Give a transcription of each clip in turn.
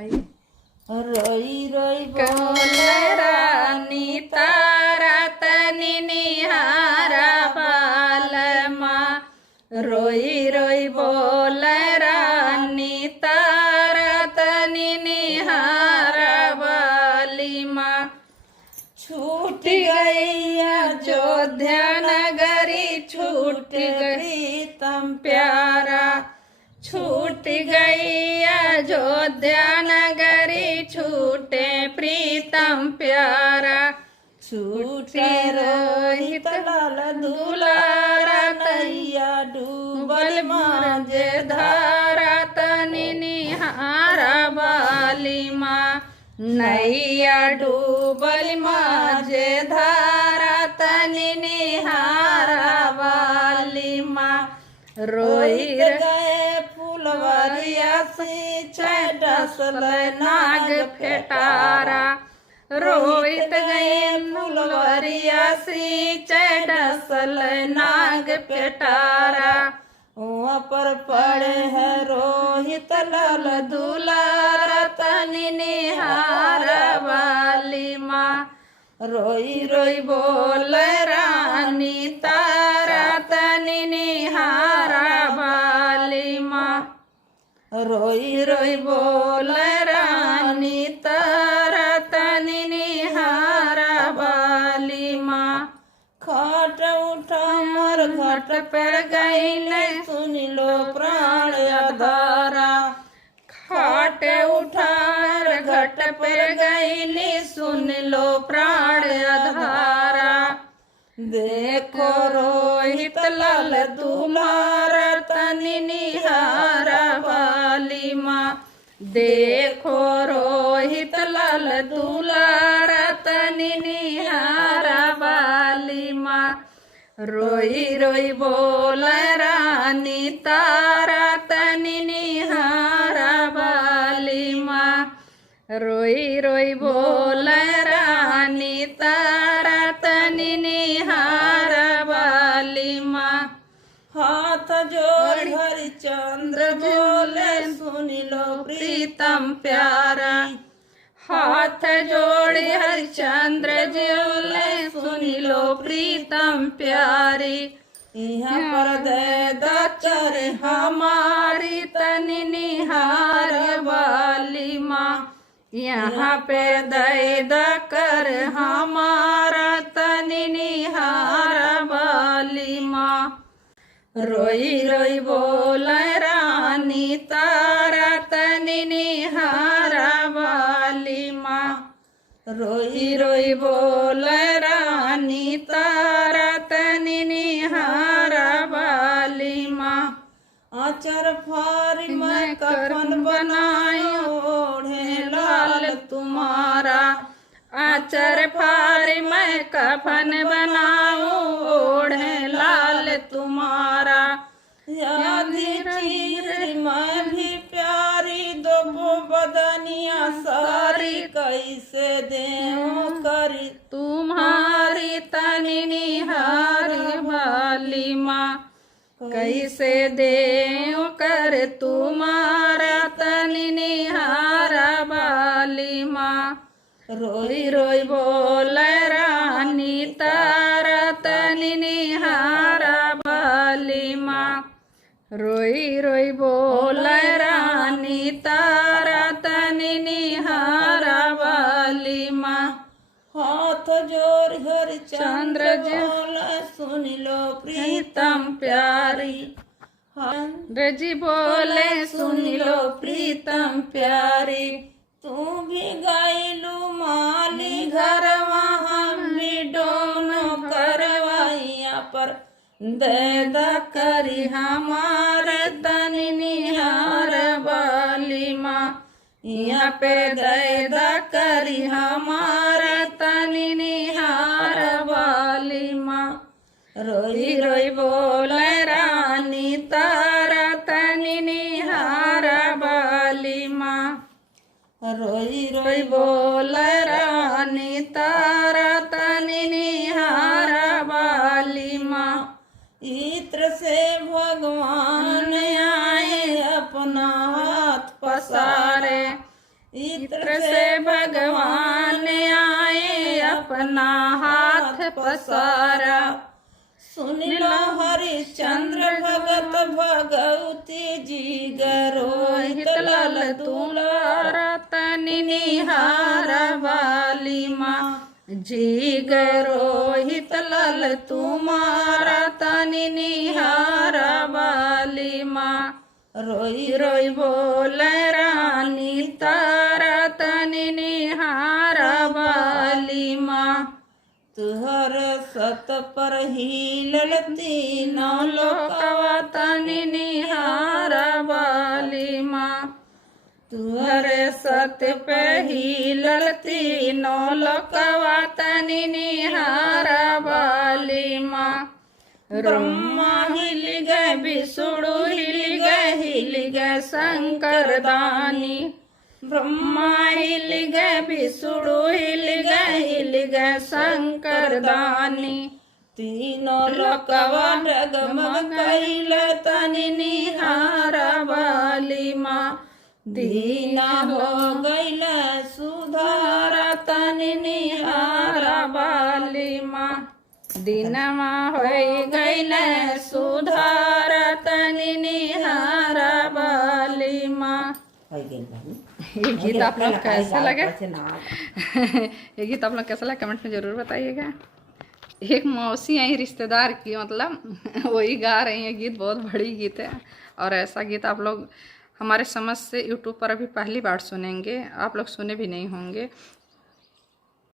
रोई रोई बोल रानी तारा तनी निहारा बालमा। रोई रोई बोल रानी तारा तनी निहारा बालिमा। छूट गई अयोध्या नगरी छूट गई तम प्यारा। छूट गई अयोध्या नगरी छूटे प्रीतम प्यारा। छूटे रोहित लाल दुलारा नैया डूबल मांझे धारा तनी निहारा बालिमा। नैया डूबल मांझे धारा तनी निहारा बालिमा। रोई गए फुलवरिया से डसल नाग फेटारा। रोहित गए फुलवरिया से डसल नाग फेटारा। वहाँ पर पड़े है रोहित लाल दुलारा तनी निहारा बालिमा। रोई रोई बोल रानी तारा तनी निहारा बालिमा। रोई रोई बोल रानी तारा तनी निहारा बालिमा। खाट उठा मोर घाट पर गईले सुन लो प्राण आधारा। खाट उठार घट पर गईले सुन लो प्राण आधारा। देखो रोहित लाल दुलारा तनी निहारा बालिमा। देखो रोहित लाल दुलारा तनी निहारा बालिमा। रोई रोई बोल रानी तारा तनी निहारा बालिमा। रोई रोई बोल रानी तारा तनी निहारा बालिमा। हाथ जोड़ हरिचंद्र बोले सुन लो प्रीतम प्यारा। हाथ जोड़े हरिचंद्र बोले सुन लो प्रीतम प्यारी। यहाँ पर दे दचर हमारी तनी निहार बालिमा। यहाँ पे दे दकर हमारा तनी निहारा बालिमा। रोई रोई बोल रानी तारा तनी निहारा बालिमा। रोई रोई बोल रानी तारा तनी निहारा बालिमा। आचर फारी मैं कफन बनायो ओढ़े लाल तुम्हारा। आचर फारी मैं कफन बनाऊं ओढ़े लाल तुम्हारा। यादी चीर मैं भी प्यारी दो बदनिया सारी कैसे देऊं करी तुम्हारी तनी निहारी बालिमा। कैसे देऊं कर तुम्हारा तनी निहारा बालिमा। रोई रोई बोल रानी तारा तनी निहारा बालिमा। रोई रोई बोल रानी तारा तनी निहारा बालिमा। हाथ जोड़ हरिचंद्र बोले सुन लो प्रीतम प्यारी। रजी बोले सुन लो प्रीतम प्यारी। तू भी गायलू माली घर वहाँ भी दोनों करवाइया पर दे दा करी हमार तनी निहार बालिमा। यहाँ पे दे दा करी हमार तनी निहार बालिमा। रोई रोई बोल रानी तारा तनी निहारा बालिमा। रोई रोई बोल रानी तारा तनी निहारा बालिमा। इत्र से भगवान आए अपना हाथ पसारे। इत्र से भगवान आए अपना हाथ पसारा। सुन लो हरिश्चंद्र भगत भगवती जी गरोहित लाल दुलारा। तनि निहार वाली माँ जी गरोहित लाल तुम्हारा। तनि निहार वाली माँ रोई रोई बोल रानी तारा। तनि निहार वाली माँ तुहर सत पर ही ललती नौ लोकवा। तनि निहार वाली माँ तुहर सत्य पे ही लड़ती नौ लोकवा। तनि निहार वाली माँ ब्रह्मा हिल गए विष्णु हिल गए शंकर दानी। ब्रह्मा हिल गए विष्णु हिल गए शंकर दानी। तीनों लोकवा डगमग कैल। तनि निहार वाली माँ दीना हो गईल सुधारा। तनि निहार वाली माँ दीनमा हो गईल सुधार। तनि निहार वाली माँ। ये गीत आप लोग कैसा लगे ये गीत आप लोग कैसा लगा कमेंट में ज़रूर बताइएगा। एक मौसी आई रिश्तेदार की मतलब वही गा रही हैं गीत। बहुत बड़ी गीत है और ऐसा गीत आप लोग हमारे समझ से यूट्यूब पर अभी पहली बार सुनेंगे। आप लोग सुने भी नहीं होंगे।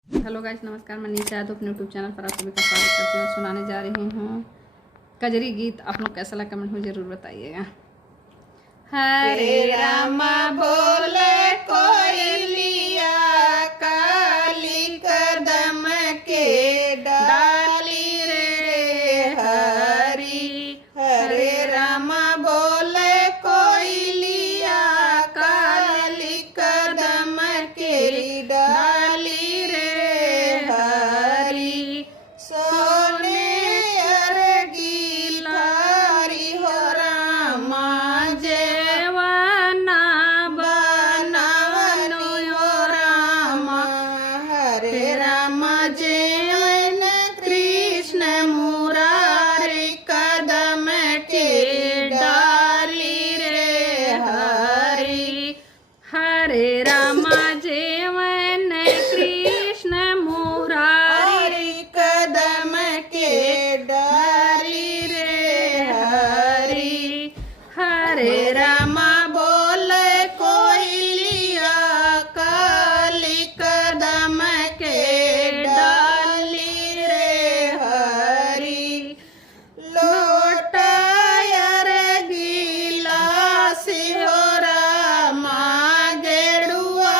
हेलो गाइस, नमस्कार। मैं नीचा यादव अपने यूट्यूब चैनल पर आप सभी का स्वागत करती हूँ। सुनाने जा रही हूँ कजरी गीत। आप लोग कैसा लगा कमेंट में ज़रूर बताइएगा। हरे रामा बोले कोयलिया काली कदम के डाली रे हरी। हरे रामा बोले कोयलिया काली कदम के डाली रे हरी। सोने अरगी थारी हो रामा जेवना बनावनु हो रामा। हरे रामा जेवन कृष्ण मुरारी कदम के डाली रे हरी। हरे रामा जेवन कृष्ण मुरारी कदम के डाली रे हरी। हरे रामा बोले कोयलिया काली कदम के डाली रे हरी। लोटायर गिलास हो रामा गेड़ुआ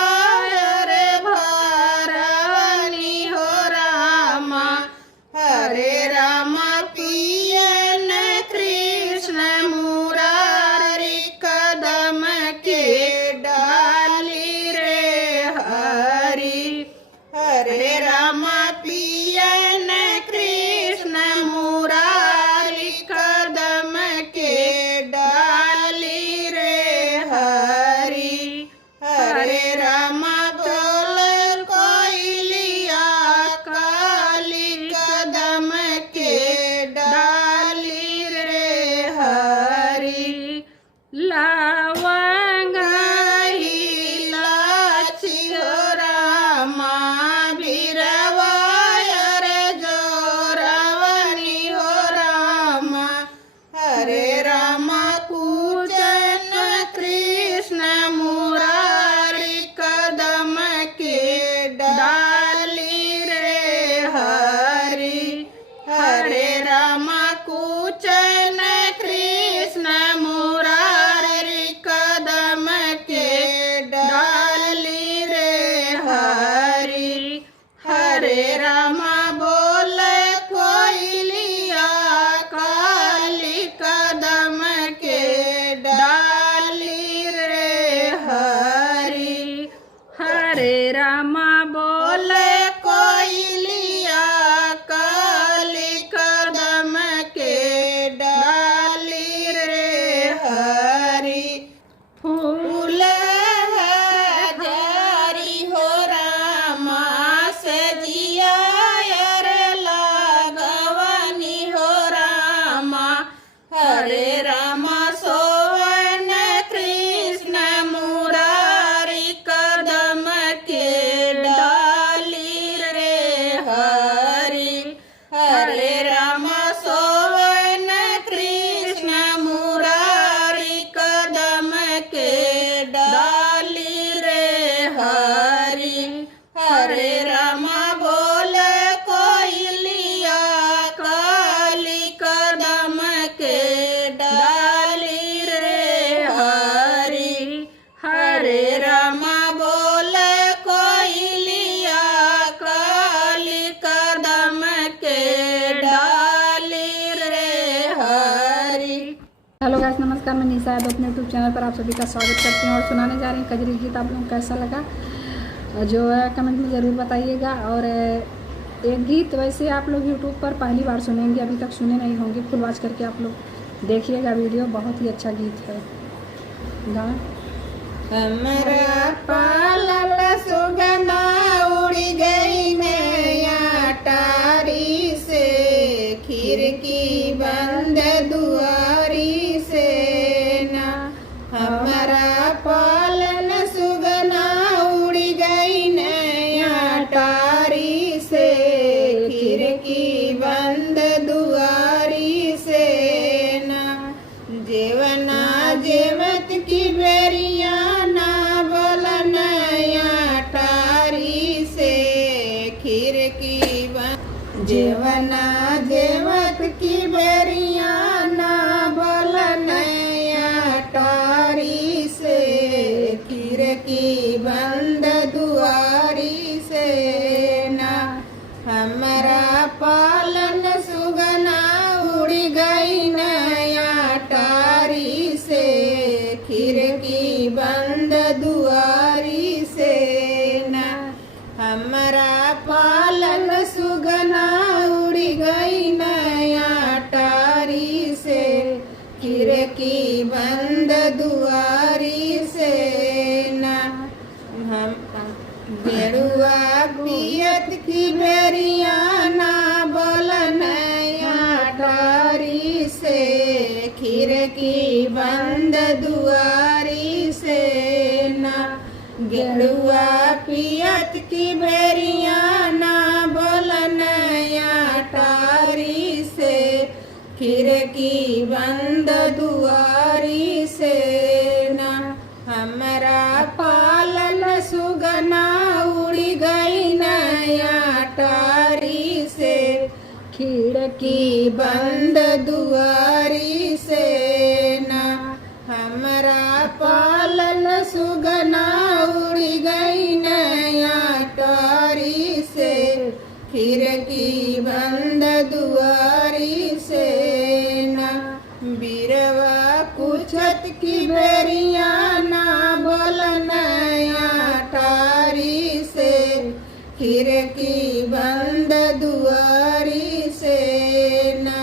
गाइस नमस्कार, मैं निशा यादव अपने यूट्यूब चैनल पर आप सभी का स्वागत करती हूँ और सुनाने जा रही हूँ कजरी गीत। आप लोगों को कैसा लगा जो है कमेंट में ज़रूर बताइएगा। और एक गीत वैसे आप लोग यूट्यूब पर पहली बार सुनेंगे, अभी तक सुने नहीं होंगे, फुल वॉच करके आप लोग देखिएगा वीडियो, बहुत ही अच्छा गीत है। गाना हमरा पालल सुगना उड़ी गई नैया टारी से, खिड़की बंद दुआरी से ना। हमरा पालन सुगना उड़ी गई नैया टारी से, खिड़की बंद दुआरी से ना। जेवना जेवत की बेरिया ना बोलनया टारी से, खिड़की बंद। जेवना जेवत की बेरिया ना बोलनया टारी से, खिड़की बंद दुआरी से ना। हमरा पालन सुगना उड़ी गई नया टारी से, खिड़की बंद दुआरी से ना। हमरा पालन सुगना उड़ी गई नया टारी से, खिड़की बंद दुआरी से ना। हम गेरुआ पियत की बेरिया ना बोलनया टारी से, खिड़की बंद दुआरी से ना। गेरुआ पियत की बेरिया ना बोलनया टारी से, खिड़की बंद दुआरी से ना। हमरा पालन सुगना उड़ी गई नया टारी से, खिड़की बंद दुआरी से ना। हमरा पालन सुगना उड़ी गई नया टारी से, खिड़की बंद दुआरी से ना। बीरवा कुछत की बेरिया ना बोलनया टारी से, खिड़की बंद दुआरी से ना।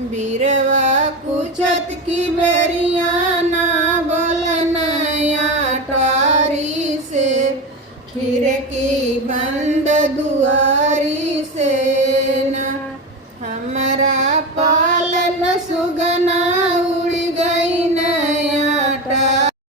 बीरवा कुछत की बेरिया ना बोलनया टारी से, खिड़की बंद दुआरी